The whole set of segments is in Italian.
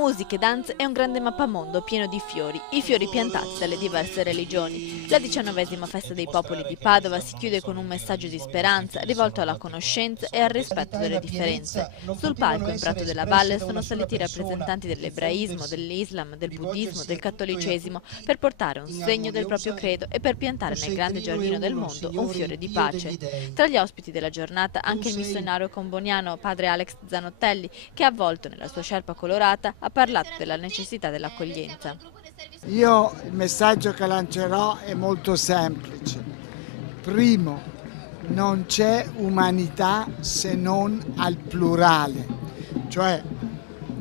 Musiche, danze e un grande mappamondo pieno di fiori, i fiori piantati dalle diverse religioni. La 19ª festa dei popoli di Padova si chiude con un messaggio di speranza rivolto alla conoscenza e al rispetto delle differenze. Sul palco in Prato della Valle sono saliti i rappresentanti dell'ebraismo, dell'Islam, del buddismo, del cattolicesimo per portare un segno del proprio credo e per piantare nel grande giardino del mondo un fiore di pace. Tra gli ospiti della giornata anche il missionario comboniano padre Alex Zanottelli, che avvolto nella sua sciarpa colorata ha parlato della necessità dell'accoglienza. Io il messaggio che lancerò è molto semplice. Primo, non c'è umanità se non al plurale, cioè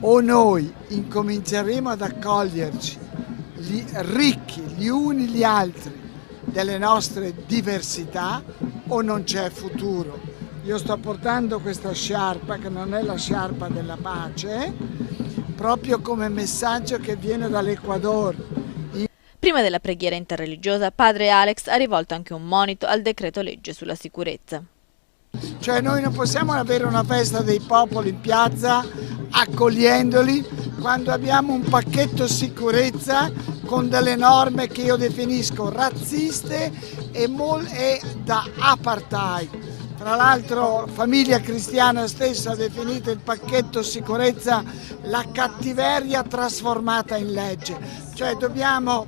o noi incominceremo ad accoglierci ricchi gli uni gli altri delle nostre diversità o non c'è futuro. Io sto portando questa sciarpa che non è la sciarpa della pace, proprio come messaggio che viene dall'Ecuador. Prima della preghiera interreligiosa, padre Alex ha rivolto anche un monito al decreto legge sulla sicurezza. Cioè noi non possiamo avere una festa dei popoli in piazza accogliendoli quando abbiamo un pacchetto sicurezza con delle norme che io definisco razziste e da apartheid. Tra l'altro Famiglia Cristiana stessa ha definito il pacchetto sicurezza la cattiveria trasformata in legge. Cioè dobbiamo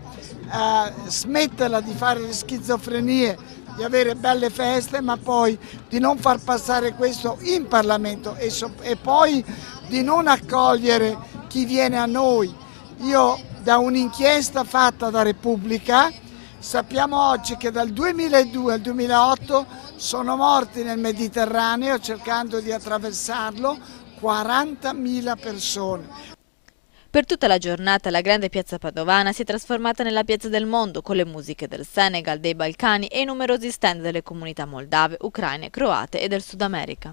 smetterla di fare le schizofrenie, di avere belle feste, ma poi di non far passare questo in Parlamento e poi di non accogliere chi viene a noi. Io da un'inchiesta fatta da Repubblica sappiamo oggi che dal 2002 al 2008 sono morti nel Mediterraneo cercando di attraversarlo 40.000 persone. Per tutta la giornata la grande piazza padovana si è trasformata nella piazza del mondo con le musiche del Senegal, dei Balcani e i numerosi stand delle comunità moldave, ucraine, croate e del Sud America.